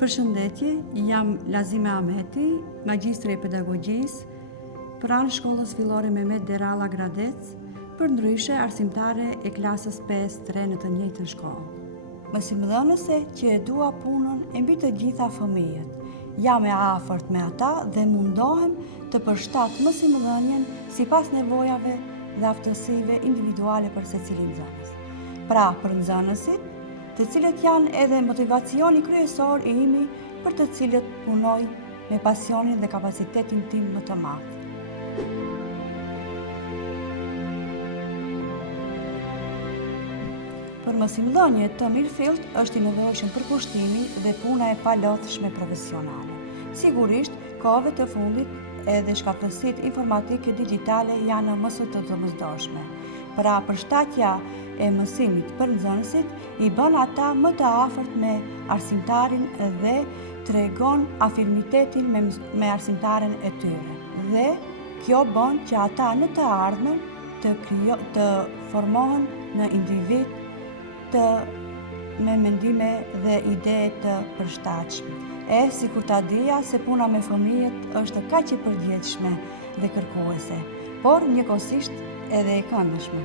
Përshëndetje, jam Lazime Ahmeti, magjistre e pedagogjisë, pranë shkollës fillore Mehmet Deralla Gradec, përndryshe arsimtare e klasës 5-3 në të njëjtën shkollë. Mësimdhënëse që e dua punën e mbi të gjitha fëmijët. Jam e afërt me ata dhe mundohem të përshtat mësimdhënien sipas nevojave dhe aftësive individuale për secilin nxënës. Pra, për nxënësit, të cilët janë edhe motivacioni kryesor i imi për të cilët punoj me pasionin dhe kapacitetin tim më të madh. Për mësimdhënie të mirëfillt është i nevojshëm përkushtimi dhe puna e palodhshme profesionale. Sigurisht, kohëve të fundit edhe shkatësitë informatike digjitale janë më së të domosdoshme. Pra, përshtatja e mësimit për nxënësit i bën ata më të afërt me arsimtarin dhe tregon afirmitetin me arsimtaren e tyre. Dhe kjo bën që ata në të ardhmen të formohen në individ me mendime dhe ide të përshtatshme. Sikur ta dija se puna me fëmijët është kaq e përgjithshme dhe kërkuese, por njëkohësisht edhe e këndshme.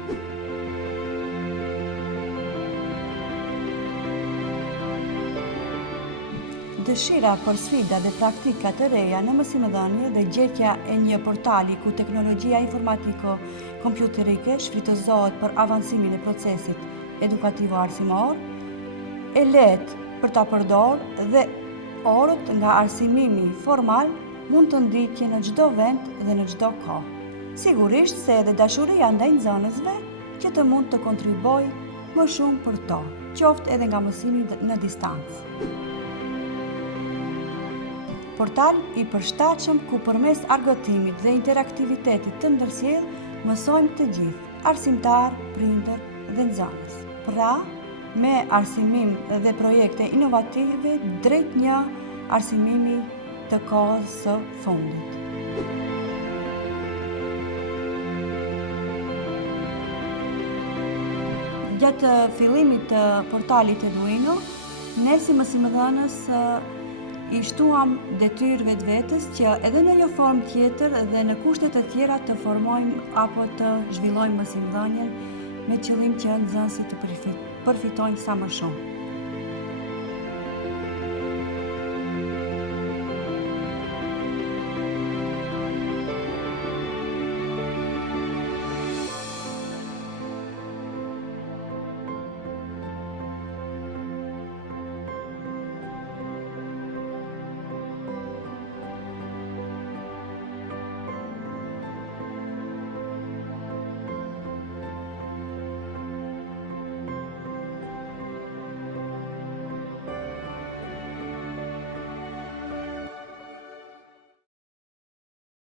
Dëshira për sfida dhe praktika të reja në mësimdhënie dhe gjetja e një portali ku teknologjia informatiko-kompjuterike shfrytëzohet për avancimin e procesit edukativo-arsimor, e lehtë për ta përdorur dhe orët nga arsimimi formal mund të ndiqen në çdo vend dhe në çdo kohë. Sigurisht se edhe dashuria ndaj nxënësve që të mund të kontribojë më shumë për to, qoftë edhe nga mësimi në distancë. Portal i përshtatshëm ku përmes argëtimit dhe interaktivitetit të ndërsjellë mësojmë të gjithë, arsimtar, prindër dhe nxënës. Pra, me arsimim dhe projekte inovative drejt një arsimimi të kohës së fundit. Gjatë fillimit të portalit Eduino, ne si mësimdhënës i shtuam detyrë vetvetes që edhe në një formë tjetër dhe në kushte të tjera të formojmë apo të zhvillojmë mësimdhënien me qëllim që nxënësit të përfitojnë sa më shumë.